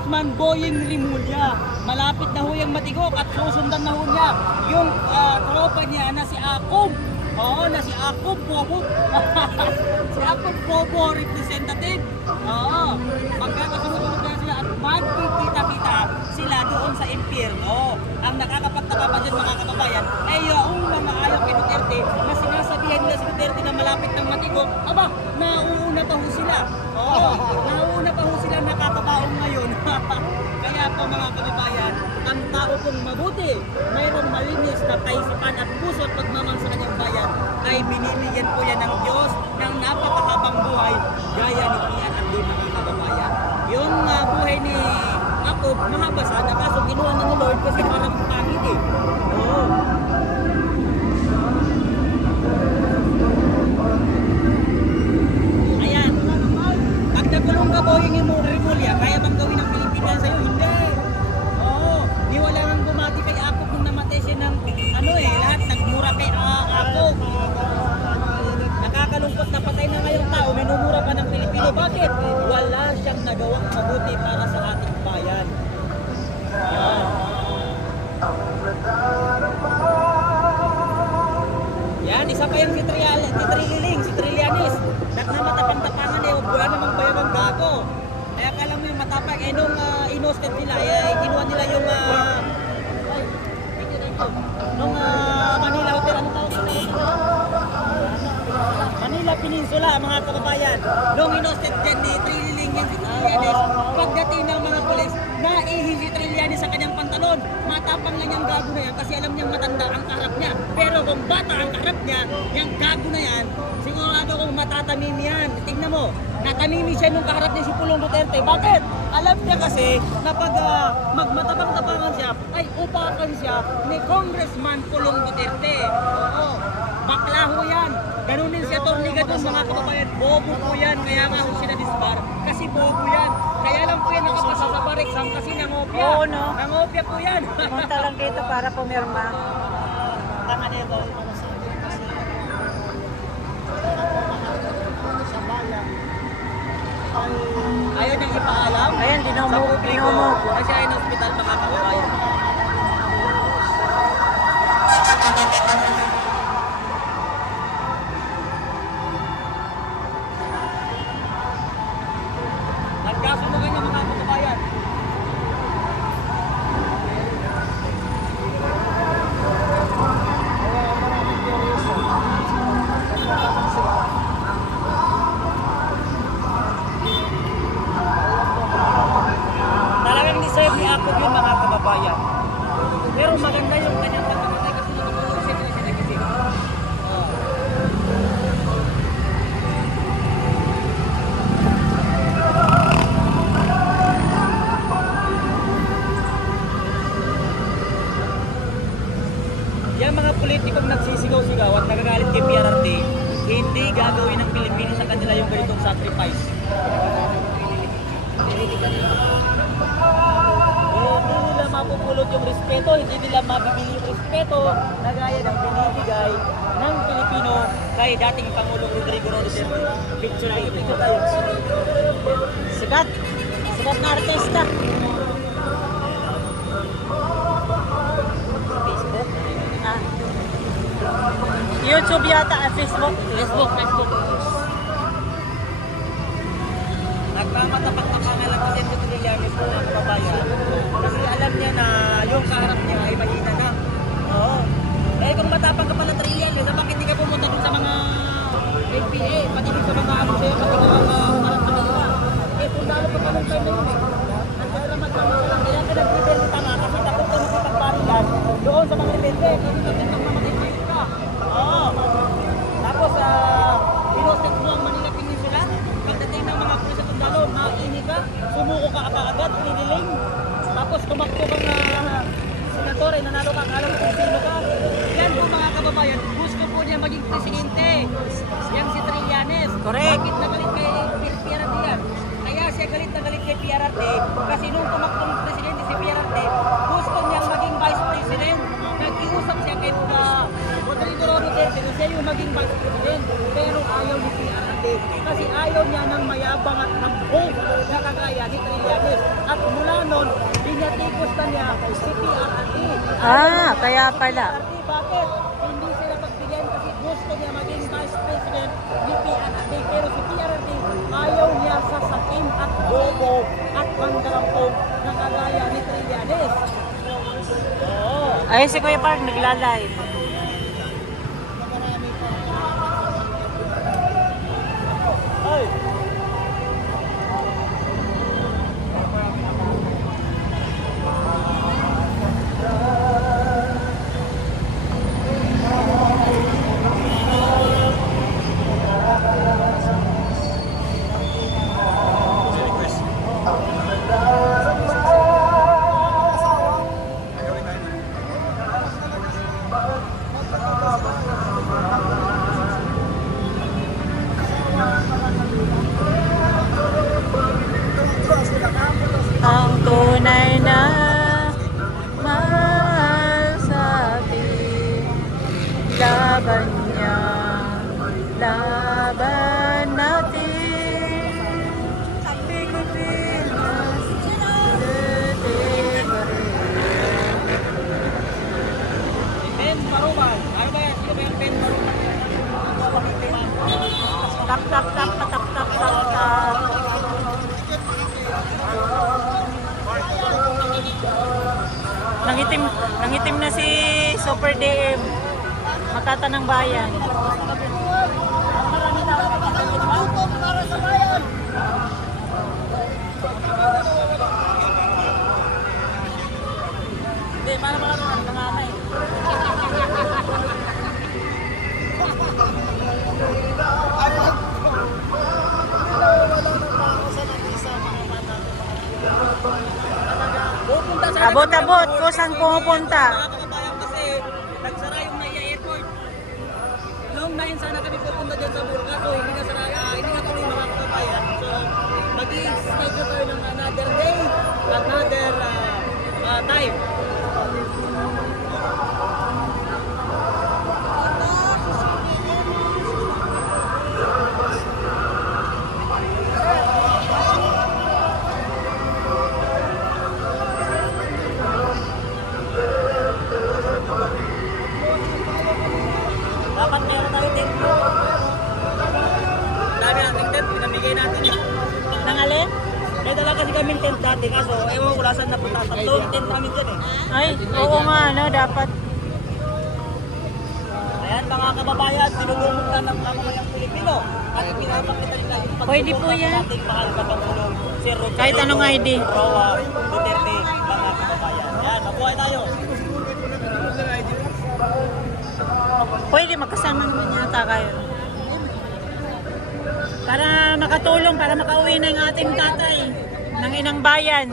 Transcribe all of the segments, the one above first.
Congressman Boying Rimulya. Malapit na ho yung matigok at susundan na ho niya yung tropa niya na si Acob. Oo, na si Acob Bobo. Si Acob Bobo representative. Oo, magkakasunod na sila at magkikita-kita sila doon sa impyerno. Ang nakakapagtaka pa dyan mga kababayan ay yung mga ayaw kay Duterte na sinasabihan nila si Duterte na malapit ng matigok. Aba, nauuna pa ho sila. Oo, nauuna pa ho sila nakakabaong ngayon. Kaya po mga kababayan, ang tao pong mabuti, mayroong malinis na kaisipan at puso at pagmamahal sa kanyang bayan, ay binibigyan po yan ng Diyos ng napakahabang buhay gaya ni Kian at di mga kababayan. Yung buhay ni Acob, mahaba sana, kaso ginawa na ni Lord kasi parang pangit eh. Oo. Ayan, pag nagulong ka po yung Rimulya, kaya bang gawin ng Pilipinas sa'yo? Hindi. Oo, di wala nang bumati kay Acob nung namatay siya ng lahat nagmura kay Acob. Nakakalungkot na patay na ngayong tao, minumura pa ng Pilipino. Bakit? Wala siyang nagawang mabuti para sa ating bayan. Yan. Yan, isa pa yung si Trililing, si Trillanes. Nagnamatapang-tapangan eh, wala namang bayang gago. Kaya kala mo yung matapang, nung inosted nila, kinuha nila yung nung Manila Hotel, ano tawag nila? Manila Peninsula, mga kababayan. Nung inosted dyan ni Trililing yung si Trillanes, pagdating ng mga pulis, naihi si Trillanes sa kanyang pantalon. Matapang na niyang gago na yan kasi alam niyang matanda ang karap niya. Pero kung bata ang karap niya, yung gago na yan, sigurado kung matatanim yan. Tingnan mo, natamimi siya nung kaharap niya si Pulong Duterte. Bakit? Alam niya kasi na pag magmatapang-tapangan siya, ay upakan siya ni Congressman Pulong Duterte. Oo, bakla ho yan. Ganun din si Atty. Gadon, mga kababayan. Bobo po yan, kaya nga ho sila disbar. Kasi bobo yan. Kaya lang po yan nakapasa sa Barexam kasi nangopya. Oo, no? Nangopya po yan. Pumunta lang dito para pumirma. Tama na ito. Ayaw niyang ipaalam. Ayan, Sa publiko. dinumog. Kasi ay hospital mga kababayan. Nagkasunugan niya mga kababayan. Talagang deserve ni Acob yun mga kababayan. Pero maganda yung kanyang pagkamatay kasi natutulog siya kung siya nagising. Yung mga politikong nagsisigaw-sigaw at nagagalit kay PRRD, hindi gagawin ng Pilipino sa kanila yung ganitong sacrifice. Hindi nila mapupulot yung respeto, hindi nila mabibili yung respeto na gaya ng binibigay ng Pilipino kay dating Pangulong Rodrigo Duterte. Picture tayo. Sikat. Sikat na artista. Facebook. YouTube yata at Facebook. Facebook. Nagmamatapang-tapangan lang kasi ito Trillanes po mga kababayan. Kasi alam niya na yung kaharap niya ay mahina na. Oo. Eh kung matapang ka pala Trillanes, bakit hindi ka pumunta dun sa mga NPA, pati din sa mga ano sa'yo, pati ng mga umarap sa kanila. Eh kung lalo pa pa nung time na yun eh. Nagkadramat ka lang. Kaya ka nag-rebelde ka nga kasi takot ka makipagparilan doon sa mga rebelde. Kasi takot kang mamatay ka. Oo. Tapos, inosted mo ang Manila Peninsula. Pagdating ng mga pulis at sundalo, makinig ka, sumuko ka kaagad, tiniling. Tapos tumakbo kang senador, nanalo ka, alam kung sino ka. Yan po mga kababayan, gusto po niya maging presidente. Yan si Trillanes. Correct. Bakit nagalit kay PRRD yan? Kaya siya galit na galit kay PRRD kasi nung tumaktong presidente si PRRD, gusto niyang maging vice president. Nag-iusap siya kay Rodrigo Duterte na siya yung maging vice president. Pero ayaw ni PRRD kasi ayaw niya ng mayabang at hambog na kagaya ni Trillanes. At mula gusto niya si PRRD. Kaya pala. PRRD, bakit? Hindi sila pagbigyan kasi gusto niya maging vice president ni PRRD. Pero si PRRD ayaw niya sasakin at bobo at mandarampong na kagaya ni Trillanes. Oo. Ay, si Kuya Park nagla-live. Ay. Ang tunay na mahal sa atin. Laban niya, laban natin. Pilipinas, Ben Paruman. Ano ba yan? Sino ba yung Ben Paruman? tap tap tap tap tap tap tap. Nangitim na si Super DM. Matatanang bayan. Para sa bayan. Hindi, para makaroon ng nanay. Pupunta sana Abot-abot ko saan pumupunta. mga kababayan kasi nagsara yung Naya Airport. Noong 9 sana kami pupunta dyan sa Burga, so hindi na tuloy mga kababayan. So mag-i-schedule tayo ng another day, another time. Dapat meron tayo tent. Dami nating tent, pinamigay natin eh. Nang alin? May dala kasi kami tent dati kaso ewan ko saan napunta. Tatlong tent namin dyan eh. Ay, oo nga, no, dapat. Ayan mga kababayan, tinulungan na ng kababayang Pilipino at pinapakita nila yung Pwede po pagtulong yan. ng ating mahal na Pangulong si Rodrigo Kahit anong ID. Roa Duterte, mga kababayan. Ayan, mabuhay tayo. Pwede magkasama naman yata kayo. Para makatulong, para makauwi na yung ating tatay ng inang bayan.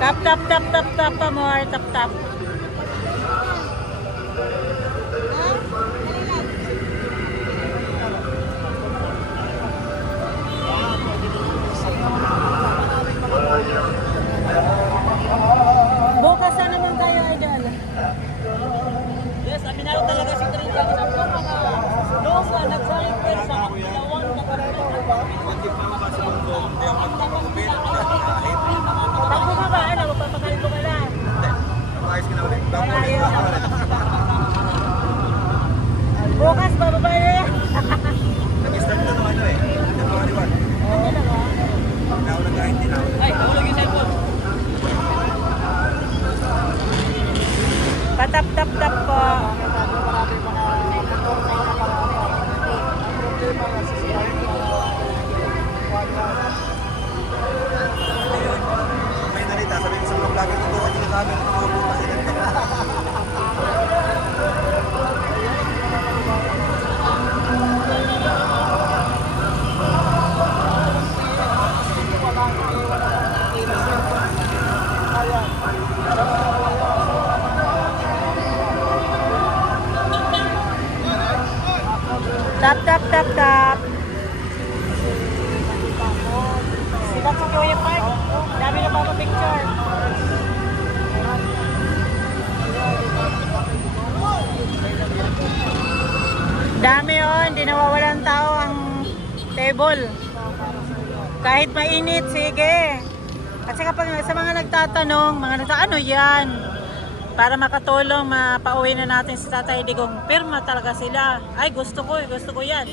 Tap tap tap tap tap pa more tap tap. Bukas na naman tayo, idol. Yes, aminado talaga si Trinidad sa mga noong nag-surrender sa Panginoon na Pag bumaba, ano, magpapakalito ka lang. Bukas, bababa na yan. ay, nahulog yung cellphone. Patap tap tap po. May narita, sabi ko sa mga vlogger, tutukan nyo sa amin, tutukan kasi Tap tap tap tap. Sikat si Kuya Park. Dami na bago picture. Dami oh, hindi nawawalan tao ang table. Kahit mainit, sige. At saka pag sa mga nagtatanong, ano yan? Para makatulong, mapauwi na natin si Tatay Digong. Pirma talaga sila. Ay, gusto ko yan.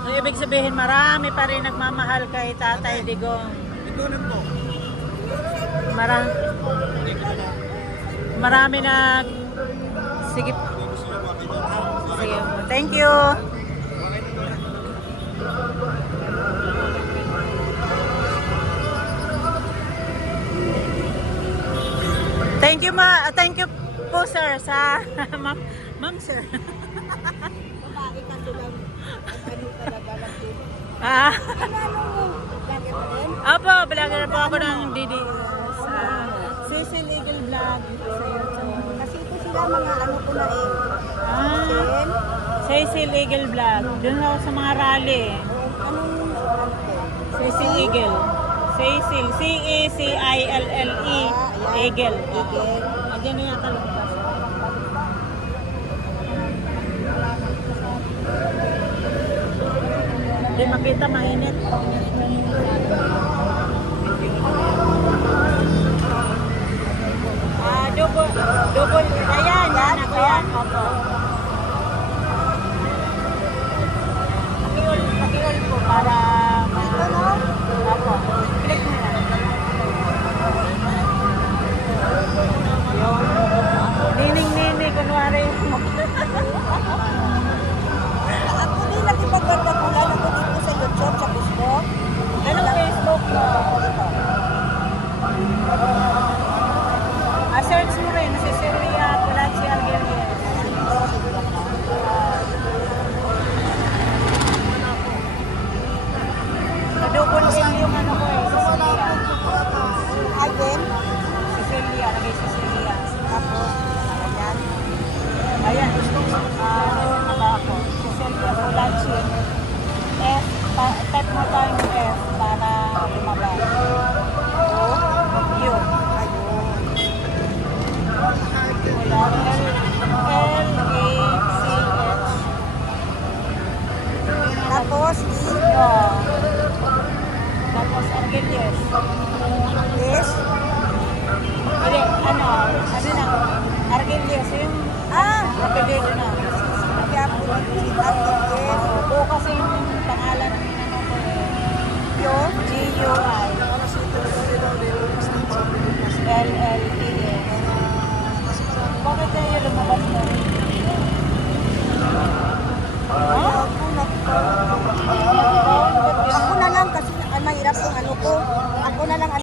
So, ibig sabihin, marami pa rin nagmamahal kay Tatay Digong. Ito na po. Marami nag... Sige. Sige. Thank you. Thank you thank you po sir sa ma'am sir. Babae ka lang. Ano talaga lang din. Ah, Lagi mo din? opo, vlogger po ako ng Didi sa Cecil Eagle Vlog sa YouTube. Kasi ito sila mga ano ko na eh. Ah, Sen? Cecil Eagle Vlog. Doon ako sa mga rally. Anong ano ko? Cecil Eagle. Cecil, C-E-C-I-L-L-E, Eagle. Eagle. Andiyan na yata lumabas. Hindi makita, mainit. Double, ayan, yan ako yan. Opo. Pakiol po para Ito no? Opo. Click mo lang. Yung nining-nini, kunwari. Ako din nakipagbarda ko lang ako dito sa YouTube, sa Facebook. Anong Facebook mo? Search mo rin, si Celia Pulachi Arguelles. Double L yung ano ko eh, Cecilia. Alvin. Cecilia, lagay Cecilia. Tapos, ayan. Ayan, ano ba ako? Cecilia Pulachi. F, type mo pa yung F para lumabas. O, U. L-A-C-H. Tapos, Oh. Tapos Arguelles. is. Hindi, ano na, Arguelles, yung apelido na. Kaya po si Alvin. Buo kasi yung pangalan ng inano ko eh. Yo. G-U-I.